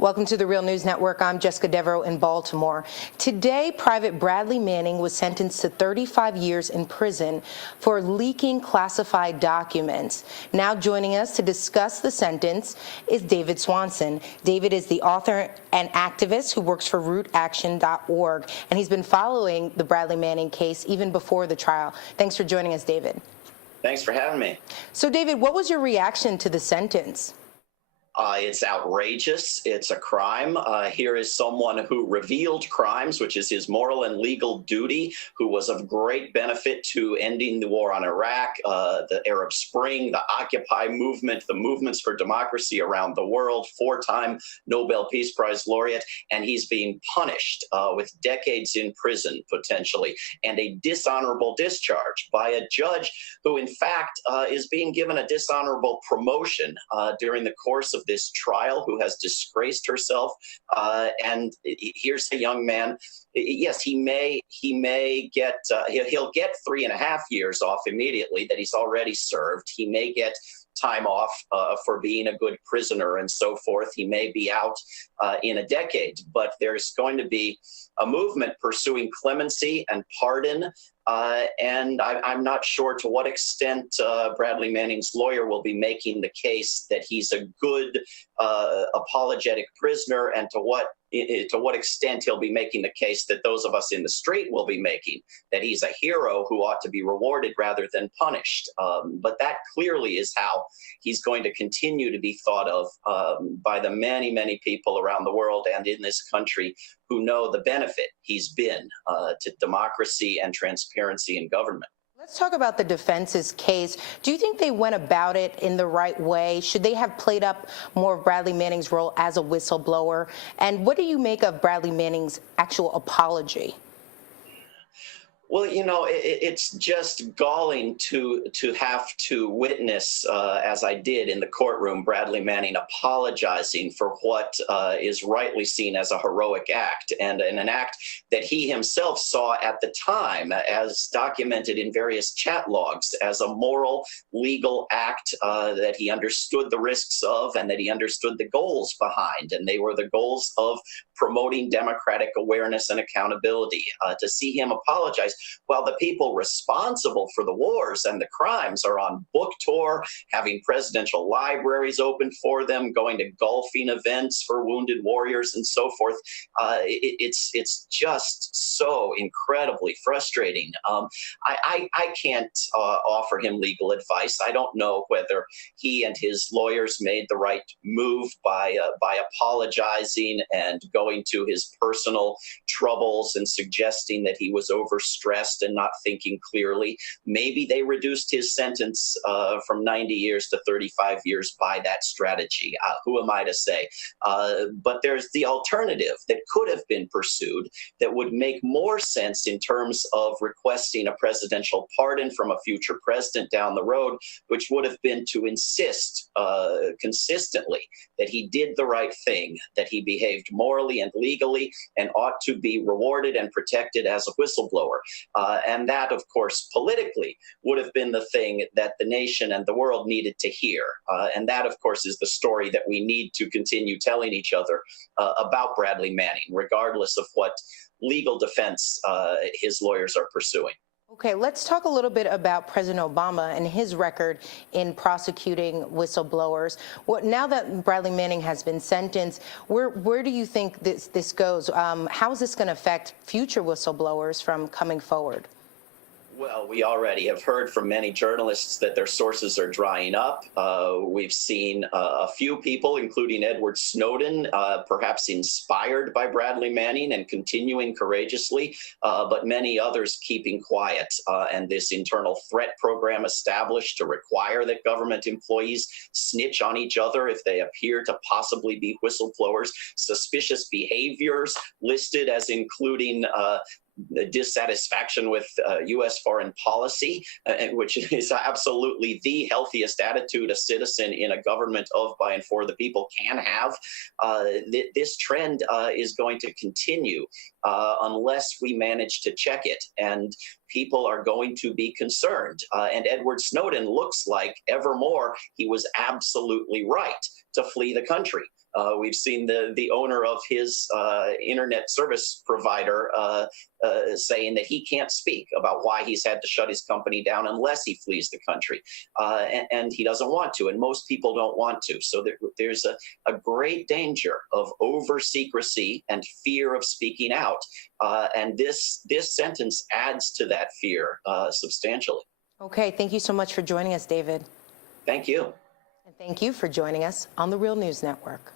Welcome to the Real News Network. I'm Jessica Devereaux in Baltimore. Today, Private Bradley Manning was sentenced to 35 years in prison for leaking classified documents. Now joining us to discuss the sentence is David Swanson. David is the author and activist who works for rootaction.org, and he's been following the Bradley Manning case even before the trial. Thanks for joining us, David. Thanks for having me. So, David, what was your reaction to the sentence? It's outrageous. It's a crime. Here is someone who revealed crimes, which is his moral and legal duty, who was of great benefit to ending the war on Iraq, the Arab Spring, the Occupy movement, the movements for democracy around the world, four-time Nobel Peace Prize laureate, and he's being punished with decades in prison, potentially, and a dishonorable discharge by a judge who, in fact, is being given a dishonorable promotion during the course of this trial, who has disgraced herself. And here's a young man. Yes, he may get he'll get 3.5 years off immediately that he's already served. He may get time off for being a good prisoner and so forth. He may be out in a decade, but there's going to be a movement pursuing clemency and pardon. And I'm not sure to what extent Bradley Manning's lawyer will be making the case that he's a good apologetic prisoner, and to what extent he'll be making the case that those of us in the street will be making, that he's a hero who ought to be rewarded rather than punished. But that clearly is how he's going to continue to be thought of by the many, many people around the world and in this country who know the benefit he's been to democracy and transparency in government. Let's talk about the defense's case. Do you think they went about it in the right way? Should they have played up more of Bradley Manning's role as a whistleblower? And what do you make of Bradley Manning's actual apology? Well, you know, it's just galling to have to witness, as I did in the courtroom, Bradley Manning apologizing for what is rightly seen as a heroic act, and an act that he himself saw at the time, as documented in various chat logs, as a moral, legal act that he understood the risks of and that he understood the goals behind. And they were the goals of promoting democratic awareness and accountability. To see him apologize while the people responsible for the wars and the crimes are on book tour, having presidential libraries open for them, going to golfing events for wounded warriors and so forth. It's just so incredibly frustrating. I can't offer him legal advice. I don't know whether he and his lawyers made the right move by apologizing and going to his personal troubles and suggesting that he was overstressed and not thinking clearly. Maybe they reduced his sentence from 90 years to 35 years by that strategy. Who am I to say? But there's the alternative that could have been pursued that would make more sense in terms of requesting a presidential pardon from a future president down the road, which would have been to insist consistently that he did the right thing, that he behaved morally and legally and ought to be rewarded and protected as a whistleblower. And that, of course, politically would have been the thing that the nation and the world needed to hear. And that, of course, is the story that we need to continue telling each other about Bradley Manning, regardless of what legal defense his lawyers are pursuing. Okay, let's talk a little bit about President Obama and his record in prosecuting whistleblowers. Now that Bradley Manning has been sentenced, where do you think this goes? How is this going to affect future whistleblowers from coming forward? Well, we already have heard from many journalists that their sources are drying up. We've seen a few people, including Edward Snowden, perhaps inspired by Bradley Manning and continuing courageously, but many others keeping quiet. And this internal threat program established to require that government employees snitch on each other if they appear to possibly be whistleblowers. Suspicious behaviors listed as including dissatisfaction with U.S. foreign policy, which is absolutely the healthiest attitude a citizen in a government of, by, and for the people can have. This trend is going to continue unless we manage to check it. And people are going to be concerned. And Edward Snowden looks like evermore he was absolutely right to flee the country. We've seen the owner of his internet service provider saying that he can't speak about why he's had to shut his company down unless he flees the country. And he doesn't want to, and most people don't want to. So there's a great danger of over secrecy and fear of speaking out. And this sentence adds to that fear substantially. Okay, thank you so much for joining us, David. Thank you. And thank you for joining us on the Real News Network.